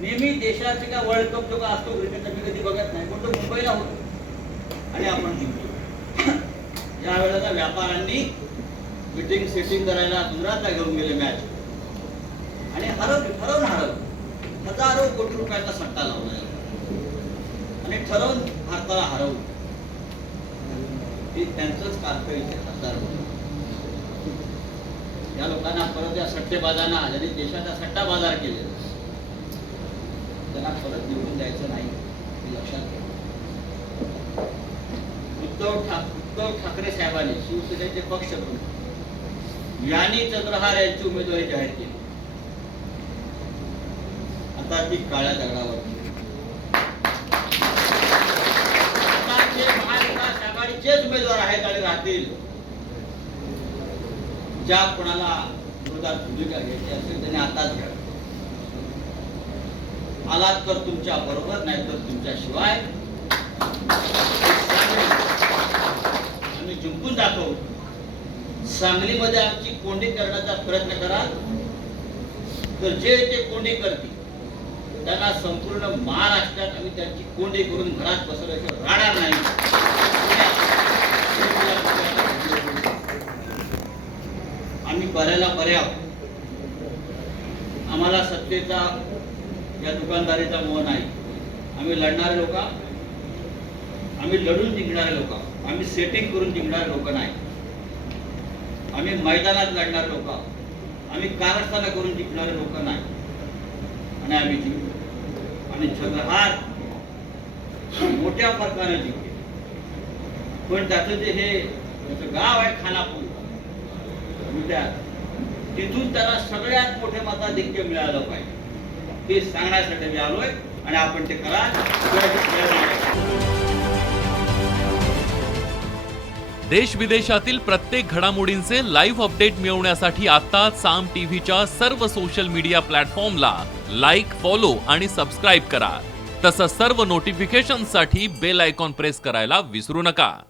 नेहमी देशाचे का वर्ल्ड कप जो का असतो क्रिकेट मी कधी बघत नाही, पण तो मुंबईला होतो आणि आपण जिंकलो. या वेळेला व्यापाऱ्यांनी मीटिंग सेटिंग करायला गुजरातला घेऊन गेले मॅच आणि हरवलं. हजारो कोटी रुपयाचा सट्टा लावला आणि ठरवून भारताला हरवलं. हे त्यांचंच कारकिर्दीचे खासदार होते. या लोकांना परत या सट्टेबाजांना ज्यांनी देशाचा सट्टा बाजार केले त्यांना परत निवडून द्यायचं नाही हे लक्षात घ्या. उद्धव ठाकरे साहेबांनी शिवसेनेचे पक्षप्रमुख यांनी चंद्रहार यांची उमेदवारी जाहीर केली. आता ती काळ्या दगडावर महाविकास आघाडीचेच उमेदवार आहेत आणि राहतील. ज्या कोणाला विरोधात भूमिका घ्यायची असेल त्याने आताच घ्या. आलात तर तुमच्या बरोबर, नाही तर तुमच्या शिवाय. आम्ही जिंकून दाखवू. सांगलीमध्ये आमची कोंडी करण्याचा प्रयत्न कराल तर जे ते कोंडी करतील त्यांना संपूर्ण महाराष्ट्रात आम्ही त्यांची कोंडी करून घरात बसवल्याशिवाय राहणार नाही. आम्ही बऱ्याला बऱ्या आम्हाला सत्तेचा या दुकानदारीचा मोह नाही. आम्ही लढणारे लोक, आम्ही लढून जिंकणारे लोक, आम्ही सेटिंग करून जिंकणारे लोक नाही. आम्ही मैदानात लढणारे लोक, आम्ही कारस्थाना करून जिंकणारे लोक नाही. आणि आम्ही जिंकलो आणि चंद्रहार मोठ्या फरकाने जिंकले. पण त्याचं जे हे गाव आहे खानापूर तिथून त्याला सगळ्यात मोठे मताधिक्य मिळालं पाहिजे हे सांगण्यासाठी मी आलोय आणि आपण ते करा. देश विदेशातील प्रत्येक घडामोडींचे लाईव्ह अपडेट मिळवण्यासाठी आता साम टीव्हीच्या सर्व सोशल मीडिया प्लॅटफॉर्मला लाईक, फॉलो आणि सबस्क्राईब करा. तसंच सर्व नोटिफिकेशनसाठी बेल आयकॉन प्रेस करायला विसरू नका.